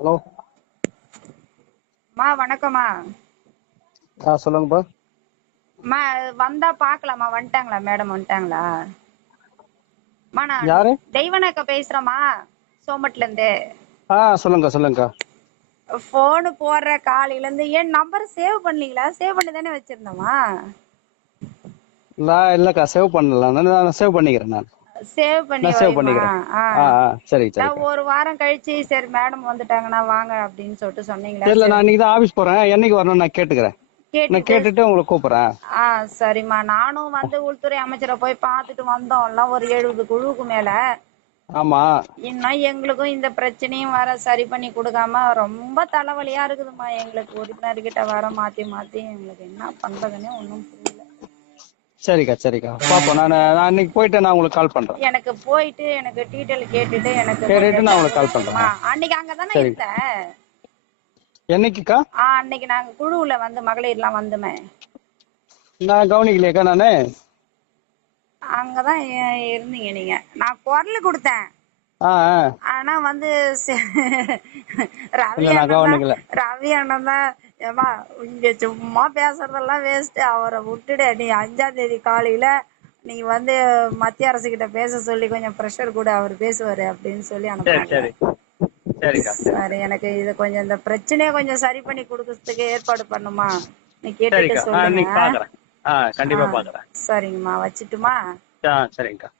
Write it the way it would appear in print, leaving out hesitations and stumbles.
Hello. வணக்கம்மா. சொல்லுங்கப்பா. வந்தா பாக்கலாமா? வந்துட்டாங்களா மேடம்? வந்துட்டாங்களா? நான் யாரு? தெய்வனக்கா பேசுறேம்மா, சோமட்ல இருந்து. சொல்லுங்கக்கா. போன் போடுற காலையில இருந்து என் நம்பர் சேவ் பண்ணீங்களா? சேவ் பண்ணி தானே வச்சிருந்தோமா? இல்லக்கா, சேவ் பண்ணல. நான் சேவ் பண்ணிக்கிறேன். சேவ் பண்ணி நான் சேவ் வைமா. பண்ணிக்கிறேன். சரிக்கா. ஒரு வாரம் கழிச்சு சரி மேடம் வந்துட்டாங்கன்னா வாங்க அப்படின்னு சொல்லிட்டு சொன்னீங்களா? தெரியல, சரி நான் இன்னைக்கு தான் ஆபீஸ் போறேன். என்னைக்கு வரணும் நான் கேட்டுக்கிறேன். நான் கேட்டுட்டு கேட்டுட்டு உங்களை கூப்பிடுறேன். சரிம்மா. நானும் உள்துறை அமைச்சரை போய் பார்த்துட்டு வந்தோம். எல்லாம் ஒரு 70 குழுவுக்கு மேல. ஆமா. இன்னும் எங்களுக்கும் இந்த பிரச்சனையும் வர சரி பண்ணி கொடுக்காம ரொம்ப தலைவலியா இருக்குதுமா. எங்களுக்கு உறுப்பினர்கிட்ட வர மாத்தி மாத்தி எங்களுக்கு என்ன பண்றதுன்னே ஒன்றும் புரியல. சரிக்கா பாப்போம். நான் இன்னைக்கு போயிட்டு நான் உங்களுக்கு கால் பண்றேன். எனக்கு போயிட்டு எனக்கு டீட்டெயில் கேட்டுட்டு எனக்கு கேட்டுட்டு நான் உங்களுக்கு கால் பண்றேன். அன்னைக்கு அங்கதானே சரி. இருந்தேன். என்னைக்குக்கா? அன்னைக்கு நாங்க குழுவுல மகளிர்லாம் வந்துமே. நான் கவனிக்கலையேக்கா. நானு அங்கதான் இருந்தீங்க நீங்க. நான் குரல் கொடுத்தேன். ஆனா ரவி இல்ல, நான் அண்ணன் தான். கவனிக்கல. ரவி அண்ணன் தான். ஏமா இங்க சும்மா பேசுறதெல்லாம் வேஸ்ட். அவரை விட்டுடு. நீ 5ஆம் தேதி காலையில நீ மத்திய அரசு கிட்ட பேச சொல்லி கொஞ்சம் ப்ரெஷர் கூட, அவர் பேசுவாரு அப்படின்னு சொல்லி அனுப்புனாங்க. சரி, எனக்கு இது கொஞ்சம் இந்த பிரச்சனையை கொஞ்சம் சரி பண்ணி கொடுக்கறதுக்கு ஏற்பாடு பண்ணுமா? நீ கேட்டுட்டு சொல்லுங்க. கண்டிப்பா பாக்குறேன். சரிங்கம்மா, வச்சுட்டுமா? சரிங்கக்கா.